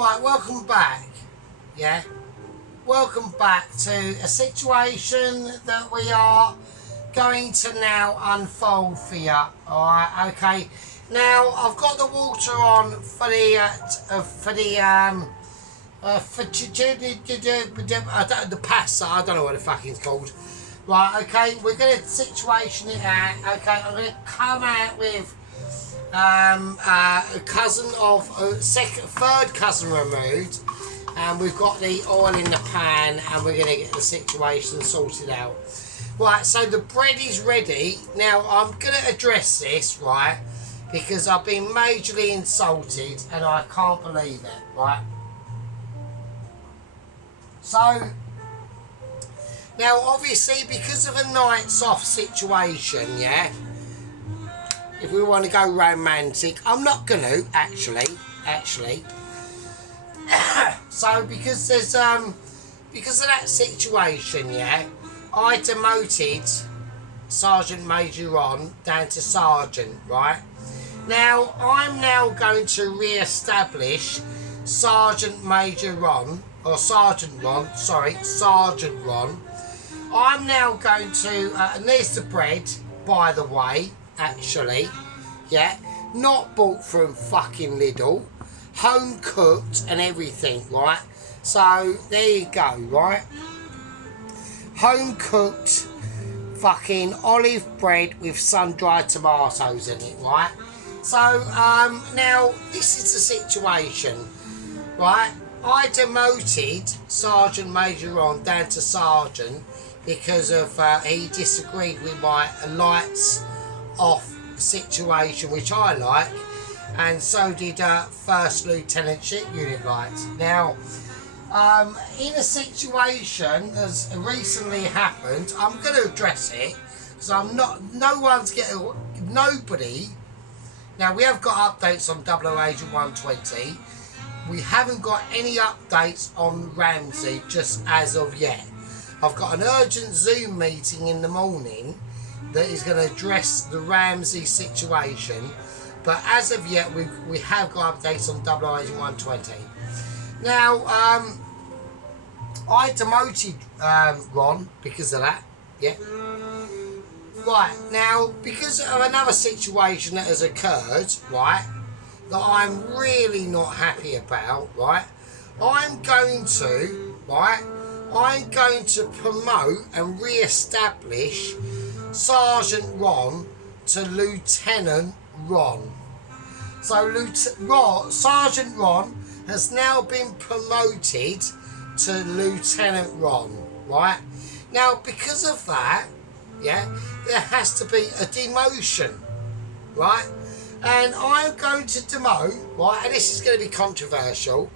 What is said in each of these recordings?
Right, welcome back. Yeah, welcome back to a situation that we are going to now unfold for you. Alright, okay. Now I've got the water on for the pasta. I don't know what the fucking it's called. Right, okay. We're going to situation it out. Okay, I'm going to come out with a cousin of third cousin removed, and we've got the oil in the pan, and we're going to get the situation sorted out. Right, so the bread is ready. Now I'm going to address this, right, because I've been majorly insulted and I can't believe it, right. So now obviously because of a nights off situation, yeah, if we want to go romantic, I'm not going to actually. So because there's because of that situation, yeah, I demoted Sergeant Major Ron down to Sergeant, right? Now I'm now going to re-establish Sergeant Major Ron, or Sergeant Ron, sorry, Sergeant Ron. I'm now going to, and there's the bread, by the way, actually, yeah, not bought from fucking Lidl, home cooked and everything, right? So there you go, right? Home cooked fucking olive bread with sun-dried tomatoes in it, right? So now this is the situation, right? I demoted Sergeant Major Ron down to Sergeant because of he disagreed with my lights off situation, which I like, and so did First Lieutenant Ship Unit lights. Now in a situation that's recently happened, I'm going to address it because I'm not, nobody. Now we have got updates on 00 Agent 120. We haven't got any updates on Ramsey just as of yet. I've got an urgent Zoom meeting in the morning that is going to address the Ramsey situation, but as of yet we have got updates on 00 Agent 120. Now I demoted Ron because of that, yeah. Right, now because of another situation that has occurred, right, that I'm really not happy about, right, I'm going to promote and re-establish Sergeant Ron to Lieutenant Ron. So Sergeant Ron has now been promoted to Lieutenant Ron, right? Now because of that, yeah, there has to be a demotion, right? And I'm going to demote, right, and this is going to be controversial,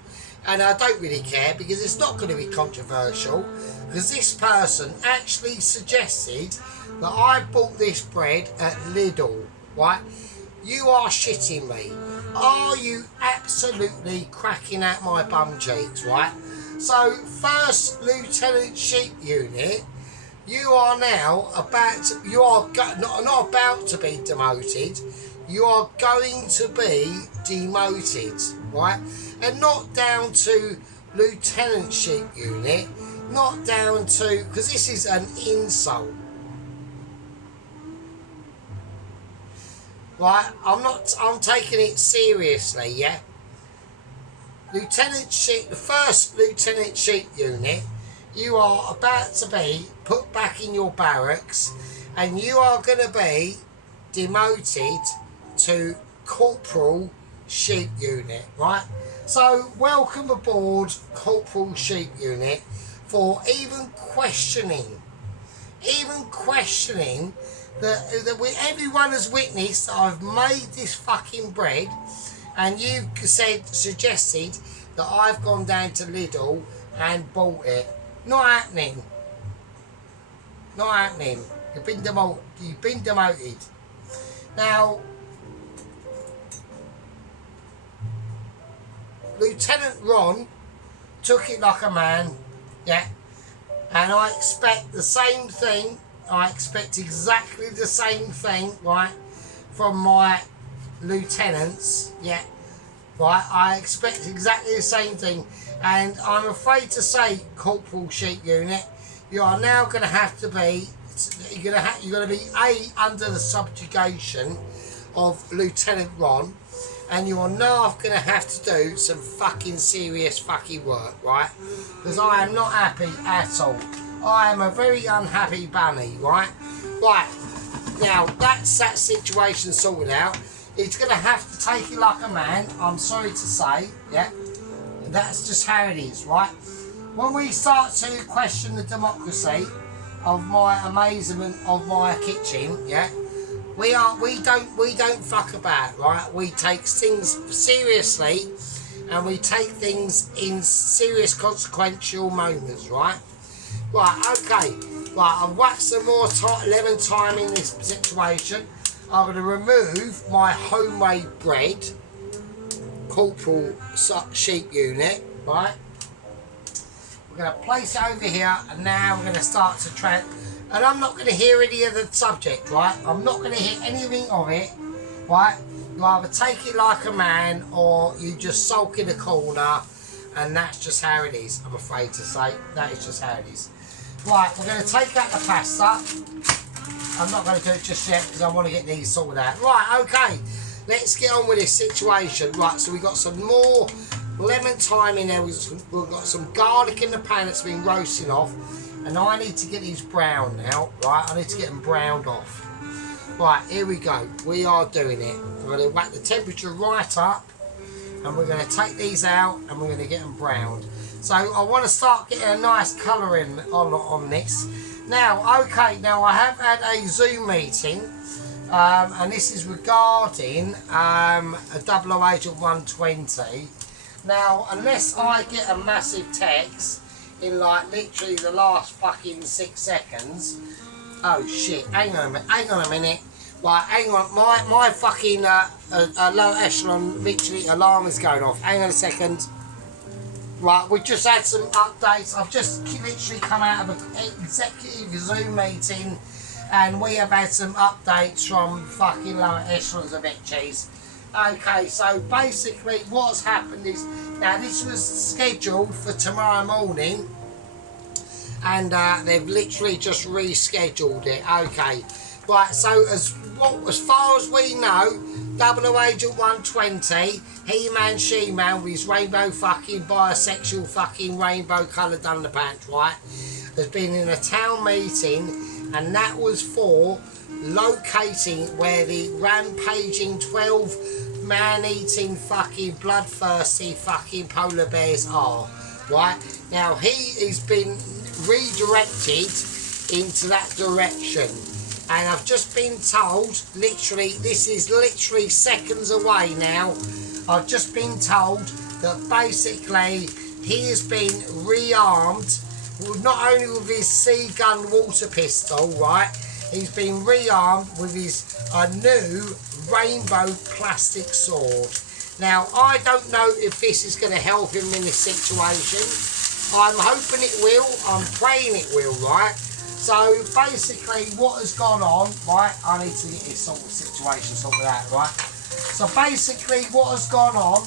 and I don't really care because it's not going to be controversial, because this person actually suggested that I bought this bread at Lidl, right? You are shitting me. Are you absolutely cracking out my bum cheeks, right? So, First Lieutenant Sheep Unit, you are now not about to be demoted, you are going to be demoted, right? And not down to Lieutenant Sheep Unit, not down to, because this is an insult. Right, I'm taking it seriously, yeah? The First Lieutenant Sheep Unit, you are about to be put back in your barracks, and you are going to be demoted to Corporal Sheep Unit, right? So welcome aboard, Corporal Sheep Unit, for even questioning that everyone has witnessed that I've made this fucking bread, and you've suggested that I've gone down to Lidl and bought it. Not happening. Not happening. You've been demoted. Now, Lieutenant Ron took it like a man, yeah, and I expect the same thing. I expect exactly the same thing, right, from my lieutenants, yeah. right? I expect exactly the same thing, and I'm afraid to say, Corporal Sheep Unit, you are now going to have to be, you're going to be under the subjugation of Lieutenant Ron, and you are now going to have to do some fucking serious fucking work, right? Because I am not happy at all. I am a very unhappy bunny, right? Right, now that's that situation sorted out. He's going to have to take it like a man, I'm sorry to say, yeah? And that's just how it is, right? When we start to question the democracy of my amazement of my kitchen, yeah? We don't fuck about, right? We take things seriously, and we take things in serious consequential moments, right? Right, okay. Right, I've whacked some more lemon thyme in this situation. I'm going to remove my homemade bread, Corporal Sheep Unit, right? We're going to place it over here, and now we're going to start to and I'm not going to hear any of the subject, right? I'm not going to hear anything of it, right? You either take it like a man, or you just sulk in a corner, and that's just how it is, I'm afraid to say. That is just how it is. Right, we're going to take out the pasta. I'm not going to do it just yet because I want to get these sorted out. Right, okay, let's get on with this situation. Right, so we've got some more lemon thyme in there. We've got some garlic in the pan that's been roasting off. And I need to get these brown now, right? I need to get them browned off. Right, here we go. We are doing it. We're going to whack the temperature right up. And we're going to take these out and we're going to get them browned. So I want to start getting a nice colouring on this. Now, okay, now I have had a Zoom meeting, and this is regarding a 008 120. Now, unless I get a massive text in like literally the last fucking 6 seconds, oh shit! Hang on a minute. Right, hang on. My fucking low echelon literally alarm is going off. Hang on a second. Right, we just had some updates. I've just literally come out of an executive Zoom meeting, and we have had some updates from fucking lower echelons of cheese. Okay, so basically what's happened is, now this was scheduled for tomorrow morning, and they've literally just rescheduled it. Okay, right, so as far as we know, 008 120, He-Man, She-Man with his rainbow fucking bisexual fucking rainbow coloured underpants, right, has been in a town meeting, and that was for locating where the rampaging 12 man-eating fucking bloodthirsty fucking polar bears are, right? Now he has been redirected into that direction, and I've just been told, literally, this is literally seconds away now, I've just been told that basically he has been rearmed, not only with his sea gun water pistol, right, he's been rearmed with his new rainbow plastic sword. Now, I don't know if this is going to help him in this situation. I'm hoping it will, I'm praying it will, right? So basically what has gone on, right, I need to get this sort of situation sorted out, right? So basically what has gone on,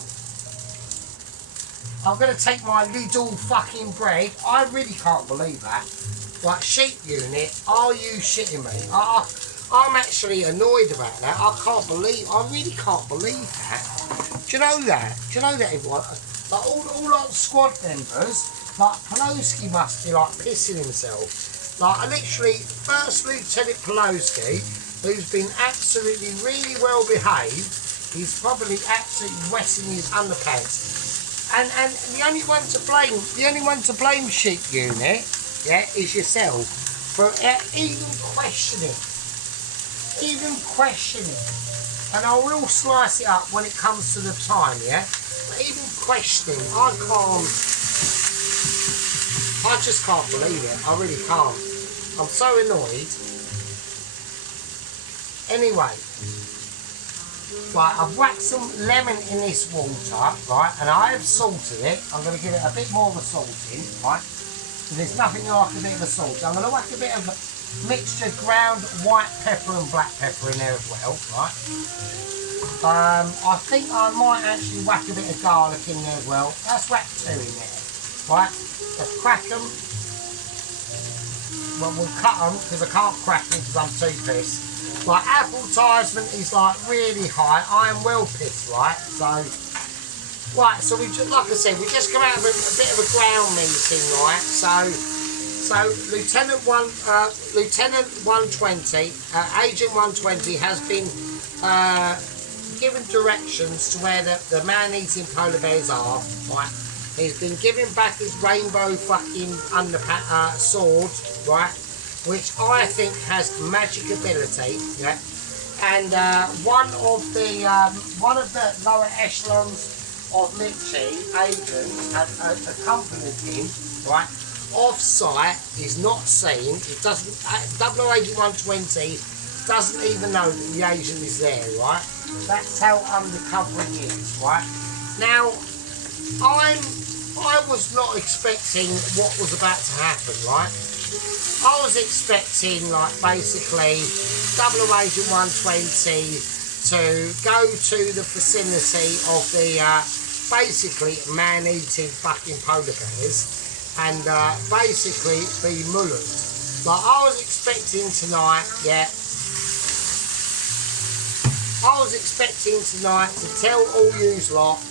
I'm going to take my little fucking bread. I really can't believe that. Like, Sheep Unit, are you shitting me? I'm actually annoyed about that. I really can't believe that. Do you know that? Do you know that, everyone? Like, all our squad members, like, Pelosi must be, like, pissing himself. Like, literally, First Lieutenant Pelosi, who's been absolutely really well behaved, he's probably absolutely wetting his underpants. And the only one to blame, Sheep Unit, yeah, is yourself for even questioning. And I will slice it up when it comes to the time, yeah? But even questioning, I just can't believe it. I really can't. I'm so annoyed. Anyway, right, I've whacked some lemon in this water, right, and I have salted it. I'm going to give it a bit more of a salting, right? There's nothing like a bit of a salt. I'm going to whack a bit of a, mixture ground white pepper and black pepper in there as well, right? I think I might actually whack a bit of garlic in there as well. Let's whack 2 in there. Right, let's crack them. Well, we'll cut them because I can't crack them because I'm too pissed. Like, advertisement is like really high. I am well pissed, right? So we just, like I said, we just come out of a bit of a ground meeting, right? So Lieutenant 120, Agent 120 has been given directions to where the man-eating polar bears are, right? He's been giving back his rainbow fucking sword, right? Which I think has magic ability, yeah. And one of the lower echelons of military agents had accompanied him, right? Off site, he's not seen. It doesn't. Double Agent 120 doesn't even know that the agent is there, right? That's how undercover he is, right? Now, I was not expecting what was about to happen, right? I was expecting, like, basically, Double Agent 120 to go to the vicinity of the, basically, man-eating fucking polar bears and, basically, be mullered. Like, I was expecting tonight, yeah, I was expecting tonight to tell all yous lot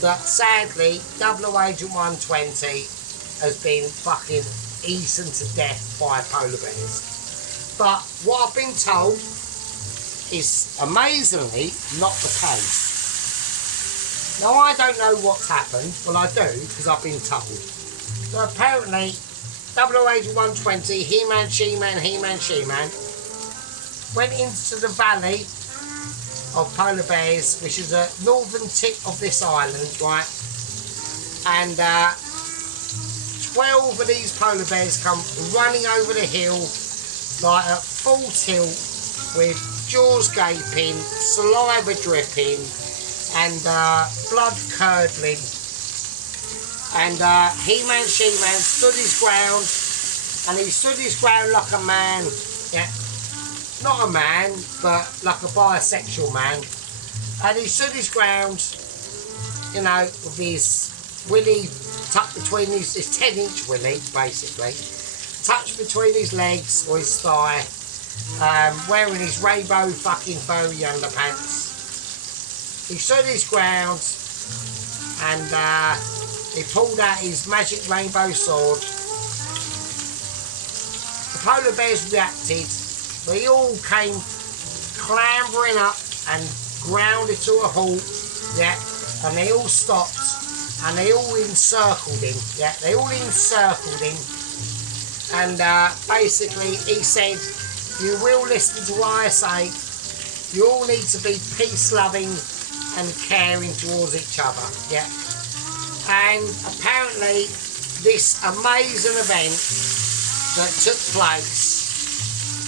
that sadly, Double Agent 120 has been fucking eaten to death by polar bears. But what I've been told is amazingly not the case. Now, I don't know what's happened, well, I do because I've been told. So apparently, Double Agent 120, He-Man, She-Man, went into the valley of polar bears, which is a northern tip of this island, right? And 12 of these polar bears come running over the hill, like at full tilt, with jaws gaping, saliva dripping, and blood curdling. And He-Man, She-Man stood his ground, and he stood his ground like a man, yeah. Not a man, but like a bisexual man. And he stood his ground, you know, with his willy tucked between his 10-inch willy, basically, tucked between his legs or his thigh, wearing his rainbow fucking furry underpants. He stood his ground and he pulled out his magic rainbow sword. The polar bears reacted. They all came clambering up and grounded to a halt, yeah, and they all stopped and they all encircled him, yeah, they all encircled him, and basically he said, you will listen to what I say, you all need to be peace-loving and caring towards each other, yeah. And apparently this amazing event that took place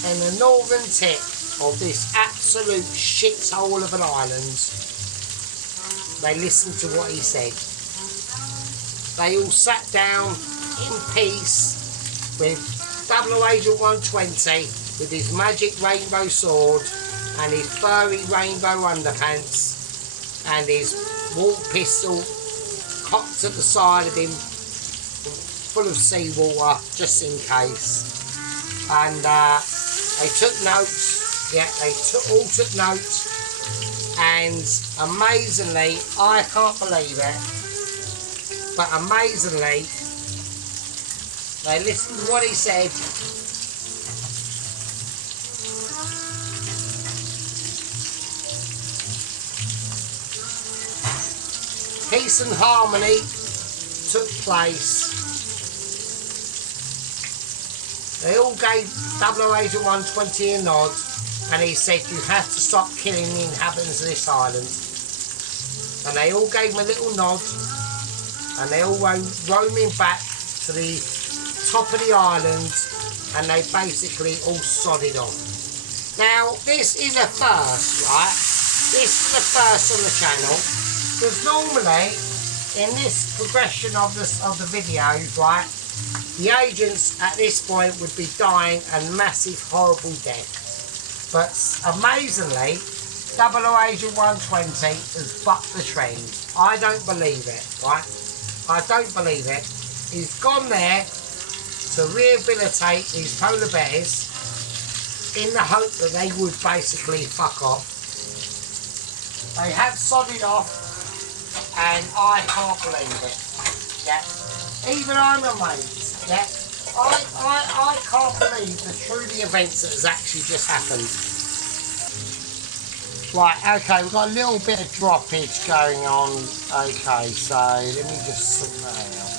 in the northern tip of this absolute shithole of an island, they listened to what he said. They all sat down in peace with Double Agent 120 with his magic rainbow sword and his furry rainbow underpants and his wall pistol cocked at the side of him full of seawater just in case. And they took notes, yeah, they all took notes, and amazingly, I can't believe it, but amazingly, they listened to what he said, peace and harmony took place. They all gave Double Agent 120 a nod, and he said, you have to stop killing the inhabitants of this island. And they all gave him a little nod, and they all went roaming back to the top of the island, and they basically all sodded off. Now, this is a first, right? This is a first on the channel, because normally, in this progression of the videos, right, the agents at this point would be dying a massive, horrible death. But amazingly, Double O Agent 120 has bucked the trend. I don't believe it, right? I don't believe it. He's gone there to rehabilitate these polar bears in the hope that they would basically fuck off. They have sodded off, and I can't believe it. Yeah, even I'm amazed. Yeah, I can't believe the events that has actually just happened. Right, okay, we've got a little bit of droppage going on. Okay, so let me just sort that out.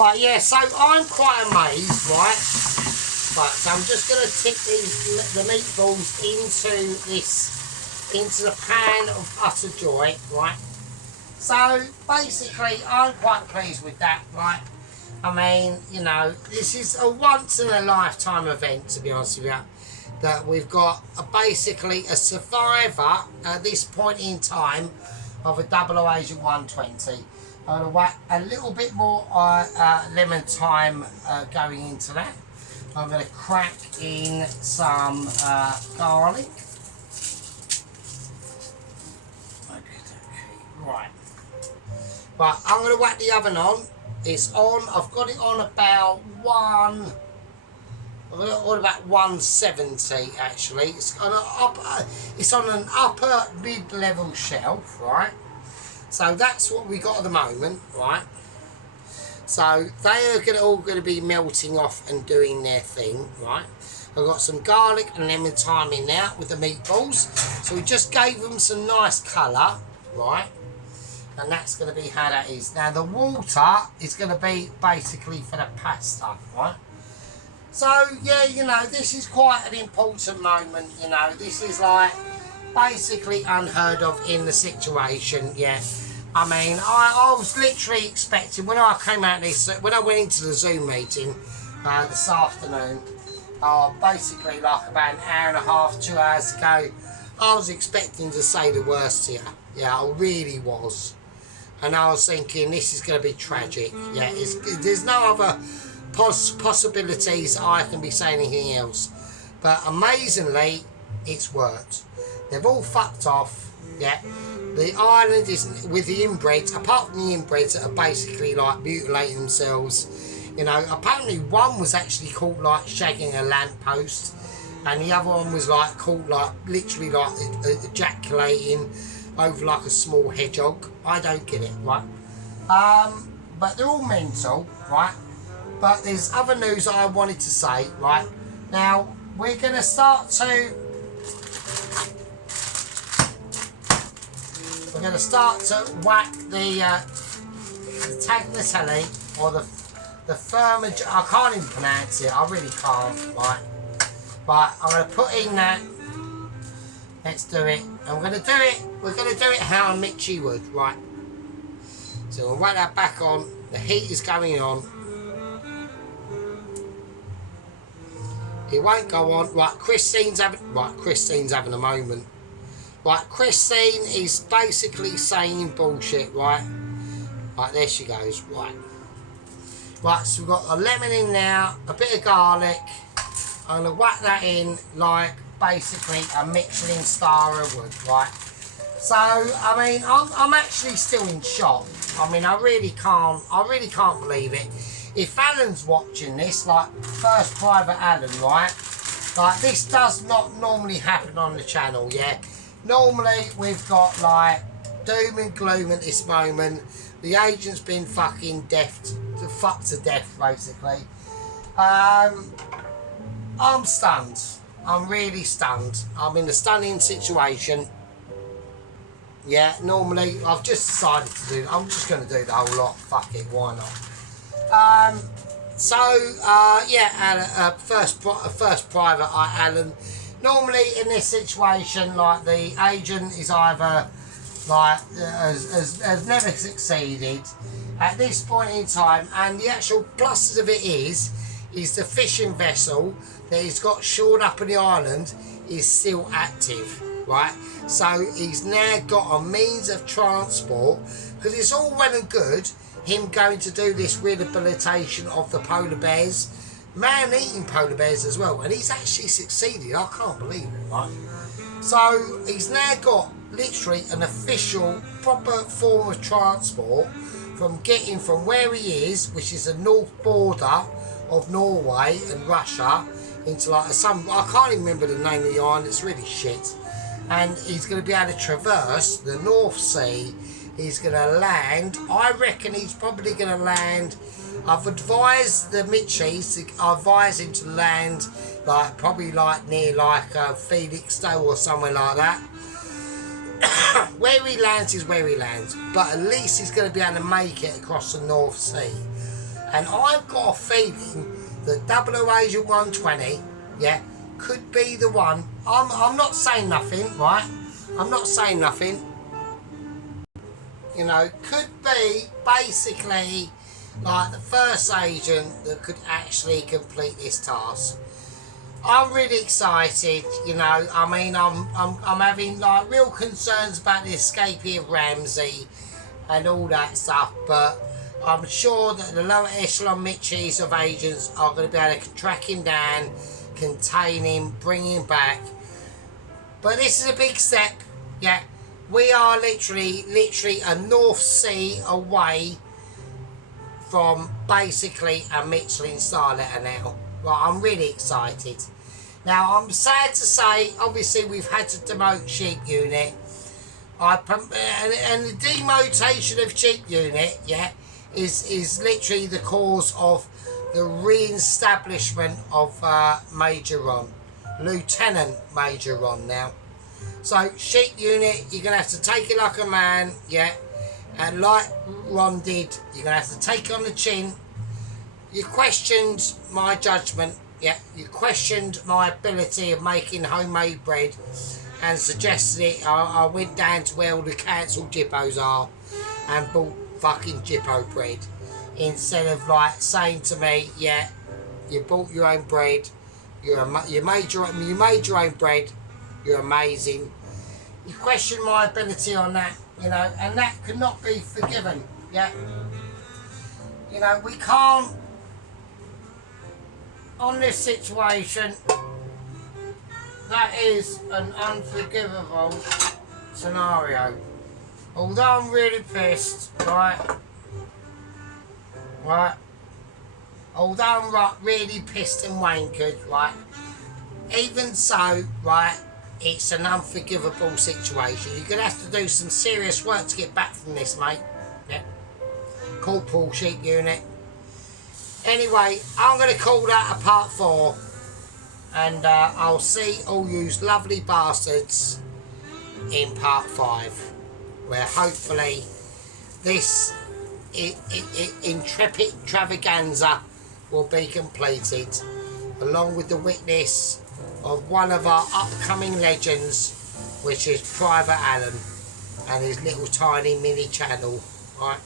Right, yeah, so I'm quite amazed, right? Right, so I'm just going to tip the meatballs into the pan of utter joy, right? So basically, I'm quite pleased with that, right? I mean, you know, this is a once in a lifetime event, to be honest with you. That we've got basically a survivor at this point in time of a Double O Agent 120. I'm going to whack a little bit more lemon thyme going into that. I'm going to crack in some garlic. Right. Right, I'm going to whack the oven on. It's on. I've got it on about 170 actually. It's on an upper mid-level shelf, right? So that's what we got at the moment, right? So they are all going to be melting off and doing their thing, right? I've got some garlic and lemon thyme in there with the meatballs. So we just gave them some nice colour, right? And that's going to be how that is. Now the water is going to be basically for the pasta, right? So yeah, you know, this is quite an important moment, you know. This is like basically unheard of in the situation, yeah. I mean, I was literally expecting, when I came out this, when I went into the Zoom meeting this afternoon, basically like about an hour and a half, 2 hours ago, I was expecting to say the worst here. Yeah, I really was. And I was thinking, this is going to be tragic. Yeah, there's no other possibilities I can be saying anything else. But amazingly, it's worked. They've all fucked off. Yeah. The island is with the inbreds, apart from the inbreds that are basically like mutilating themselves. You know, apparently one was actually caught like shagging a lamppost, and the other one was like caught like literally like ejaculating over like a small hedgehog. I don't get it, right? But they're all mental, right? But there's other news that I wanted to say, right? Now we're gonna start to. We're going to start to whack the tagliatelle, or the firm. I can't even pronounce it. I really can't. Right. But I'm going to put in that. Let's do it. And we're going to do it. We're going to do it how Mitchie would. Right. So we'll whack that back on. The heat is going on. It won't go on. Right. Christine's having a moment. Right, Christine is basically saying bullshit, right? Right, there she goes, right. Right, so we've got a lemon in now, a bit of garlic. I'm going to whack that in like basically a Michelin star would, right? So, I mean, I'm actually still in shock. I mean, I really can't believe it. If Alan's watching this, like First Private Alan, right? Like, this does not normally happen on the channel, yeah? Normally, we've got like doom and gloom at this moment. The agent's been fucking fucked to death, basically. I'm stunned. I'm really stunned. I'm in a stunning situation. Yeah, normally I've just decided to do. I'm just going to do the whole lot. Fuck it, why not? Yeah, first private Alan. Normally in this situation, like the agent is either like has never succeeded at this point in time, and the actual pluses of it is the fishing vessel that he's got shored up on the island is still active, right? So he's now got a means of transport, because it's all well and good him going to do this rehabilitation of the polar bears, man-eating polar bears as well, and he's actually succeeded. I can't believe it, right? So he's now got literally an official, proper form of transport from getting from where he is, which is the north border of Norway and Russia, into like some, I can't even remember the name of the island, it's really shit. And he's going to be able to traverse the North Sea. He's going to land, I reckon he's probably going to land, I've advised the Mitchies, I advise him to land like probably like near like Felixstowe or somewhere like that. Where he lands is where he lands, but at least he's going to be able to make it across the North Sea. And I've got a feeling that 00 Agent 120, yeah, could be the one. I'm not saying nothing, right? I'm not saying nothing. You know, could be basically like the first agent that could actually complete this task. I'm really excited, you know. I mean, I'm having like real concerns about the escape of Ramsey and all that stuff, but I'm sure that the lower echelon Mitchies of agents are going to be able to track him down, contain him, bring him back. But this is a big step, yeah. We are literally a North Sea away from basically a Michelin star letter now. Well, I'm really excited. Now, I'm sad to say, obviously, we've had to demote Sheep Unit. And the demotation of Sheep Unit, yeah, is literally the cause of the re-establishment of Major Ron. Lieutenant Major Ron now. So, Sheep Unit, you're going to have to take it like a man, yeah. And like Ron did, you're going to have to take it on the chin. You questioned my judgment, yeah. You questioned my ability of making homemade bread and suggested it. I went down to where all the cancelled Jippos are and bought fucking Jippo bread. Instead of like saying to me, yeah, you bought your own bread, you made your own bread, you're amazing. You questioned my ability on that, you know, and that could not be forgiven, yeah. You know, we can't, on this situation, that is an unforgivable scenario. Although I'm really pissed, right, although I'm really pissed and wankered, right, even so, right, it's an unforgivable situation. You're going to have to do some serious work to get back from this, mate. Yeah. Corporal Sheep Unit. Anyway, I'm going to call that a part 4. And I'll see all yous lovely bastards in part 5. Where hopefully this intrepid extravaganza will be completed. Along with the witness of one of our upcoming legends, which is Private Alan and his little tiny mini channel, right?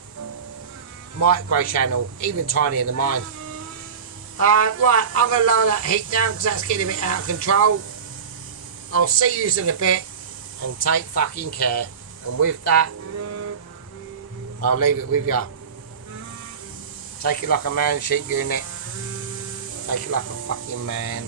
Micro channel, even tinier than mine. Right, I'm going to lower that heat down because that's getting a bit out of control. I'll see you in a bit and take fucking care. And with that, I'll leave it with you. Take it like a man, Sheep Unit. Take it like a fucking man.